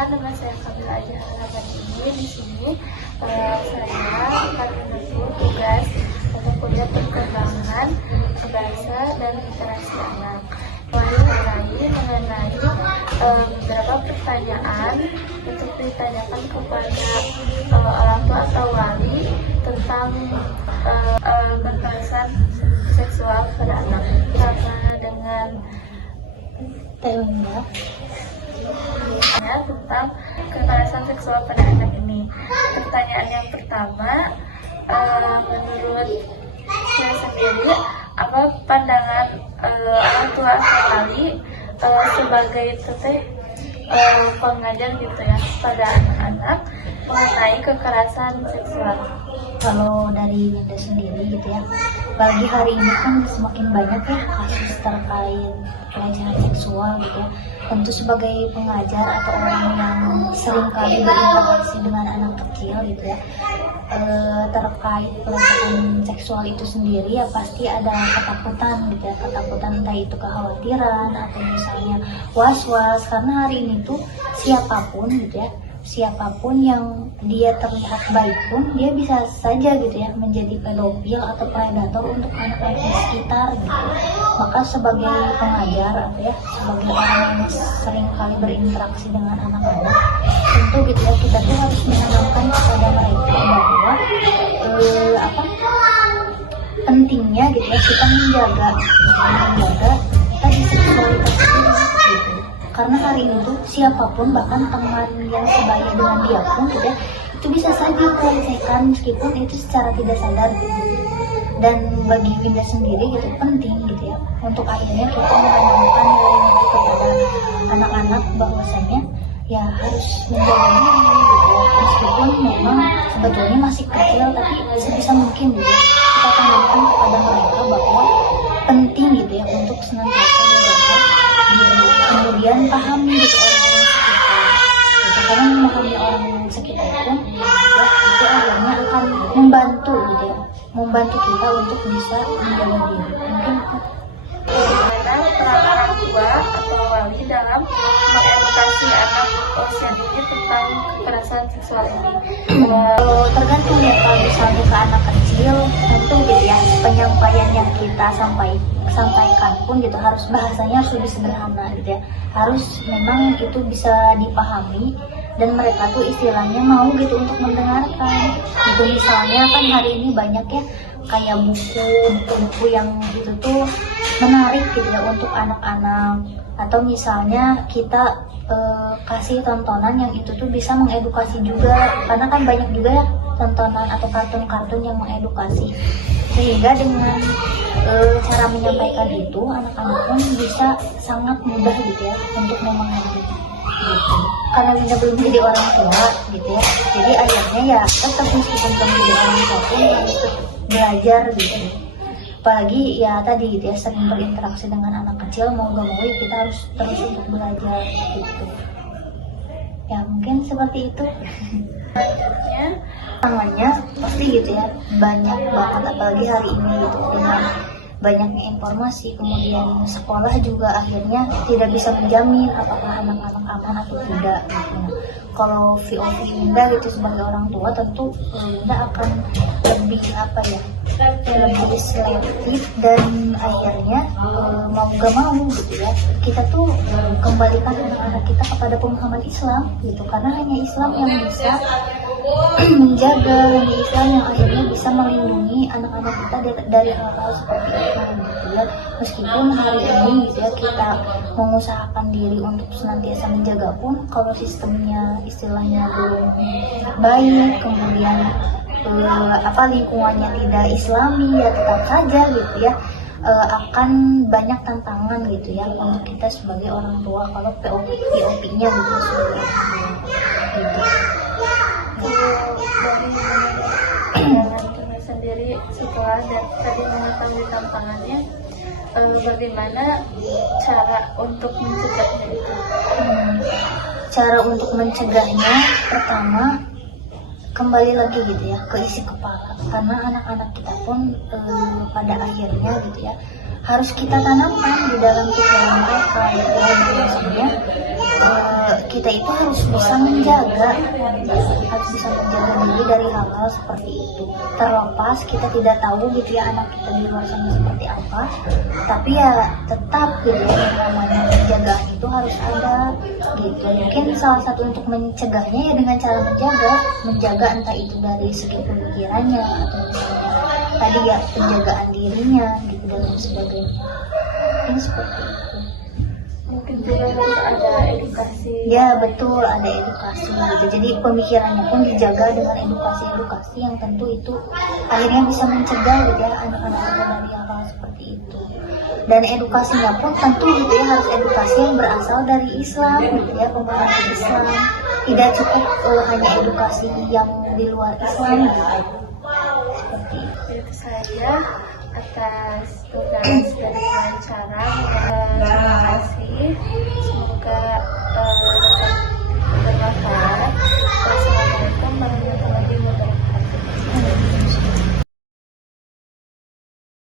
Perkenalkan, dengan saya Kamila Aja Halaman ini. Di sini saya akan membantu tugas mata kuliah perkembangan bahasa dan literasi anak. Mulai mengenai beberapa pertanyaan untuk ditanyakan kepada orang tua atau wali tentang kekerasan seksual pada anak. Sama dengan temanya tentang kekerasan seksual pada anak ini. Pertanyaan yang pertama, menurut saya sendiri, apa pandangan orang tua sekali sebagai pengajar gitu ya pada anak-anak mengenai kekerasan seksual? Kalau dari Winda sendiri gitu ya, bagi hari ini kan semakin banyak ya kasus terkait pelecehan seksual gitu ya. Tentu sebagai pengajar atau orang yang seringkali berinteraksi dengan anak kecil gitu ya, terkait pelecehan seksual itu sendiri ya pasti ada ketakutan gitu ya, ketakutan entah itu kekhawatiran atau misalnya was-was, karena hari ini tuh siapapun gitu ya, siapapun yang dia terlihat baik pun dia bisa saja gitu ya menjadi pedofil atau predator untuk anak-anak di sekitar gitu. Maka sebagai pengajar atau ya sebagai orang yang sering kali berinteraksi dengan anak-anak, tentu gitu ya kita tuh harus menanamkan kepada mereka bahwa pentingnya gitu ya kita menjaga tadi seksualitas itu gitu. Karena hari ini tuh siapapun, bahkan teman yang sebaya dengan dia pun gitu ya, itu bisa saja melecehkan meskipun itu secara tidak sadar gitu. Dan bagi Winda sendiri gitu penting gitu ya untuk akhirnya kita menanamkan nilai-nilai kepada anak-anak bahwasanya ya harus menjaga diri gitu ya, meskipun memang sebetulnya masih kecil tapi sebisa mungkin gitu ya, kita tanamkan kepada mereka bahwa penting gitu ya untuk senantiasa menjaga diri, kemudian pahami gitu orang-orang sekitar gitu. Karena memahami orang sekitar pun ya, itu akhirnya akan membantu gitu ya, membantu kita untuk bisa menjaga diri. Mungkin Bagaimana peran orang tua atau wali dalam mengedukasi anak usia dini tentang kekerasan seksual ini? tergantung ya, kalau misalnya ke anak kecil tentu gitu ya penyampaian yang kita sampaikan pun gitu harus bahasanya harus lebih sederhana gitu ya, harus memang itu bisa dipahami dan mereka tuh istilahnya mau gitu untuk mendengarkan gitu. Misalnya kan hari ini banyak ya kayak buku-buku yang itu tuh menarik gitu ya untuk anak-anak, atau misalnya kita kasih tontonan yang itu tuh bisa mengedukasi juga, karena kan banyak juga ya tontonan atau kartun-kartun yang mengedukasi, sehingga dengan cara menyampaikan itu anak-anak pun bisa sangat mudah gitu ya untuk memahami gitu. Karena Winda belum jadi orang tua gitu ya, jadi akhirnya ya tetap meskipun belum jadi orang tua pun harus belajar gitu. Apalagi ya tadi gitu ya sering berinteraksi dengan anak kecil, mau gak mau ya kita harus terus untuk belajar gitu. Ya mungkin seperti itu. Selanjutnya, Tangannya pasti gitu ya banyak banget, apalagi hari ini gitu dengan banyaknya informasi, kemudian sekolah juga akhirnya tidak bisa menjamin apakah anak-anak aman atau tidak gitu. Kalau VOV Winda gitu sebagai orang tua tentu Winda akan lebih lebih selektif dan akhirnya mau gak mau gitu ya kita tuh kembalikan anak-anak kita kepada pemahaman Islam gitu, karena hanya Islam yang bisa menjaga, hanya Islam yang akhirnya bisa melindungi anak-anak kita dari hal-hal seperti itu gitu ya. Meskipun hari ini gitu ya kita mengusahakan diri untuk senantiasa menjaga pun, kalau sistemnya istilahnya belum baik, kemudian lingkungannya tidak Islami ya tetap saja gitu ya akan banyak tantangan gitu ya untuk kita sebagai orang tua kalau POP-nya gitu sebagai orang tua gitu. Dari sendiri setelah tadi mengetahui tantangannya, bagaimana cara untuk mencegahnya itu? Cara untuk mencegahnya pertama kembali lagi gitu ya ke isi kepala, karena anak-anak kita pun pada akhirnya gitu ya harus kita tanamkan di dalam pikiran mereka gitu ya, maksudnya kita itu harus bisa menjaga diri dari hal-hal seperti itu. Terlepas kita tidak tahu gitu ya anak kita di luar sana seperti apa, tapi ya tetap gitu ya, yang namanya penjagaan itu harus ada gitu. Mungkin salah satu untuk mencegahnya ya dengan cara menjaga entah itu dari segi pemikirannya atau misalnya tadi ya penjagaan dirinya gitu dan lain sebagainya. Ini seperti itu. Mungkin juga harus ada edukasi. Ya betul, ada edukasi gitu. Jadi pemikirannya pun dijaga dengan edukasi yang tentu itu akhirnya bisa mencegah gitu ya anak-anak dari hal-hal seperti itu. Dan edukasinya pun tentu gitu ya harus edukasi yang berasal dari Islam gitu ya, pemahaman Islam. Tidak cukup hanya edukasi yang di luar Islam gitu. Seperti itu. Itu saja atas tugas dari wawancara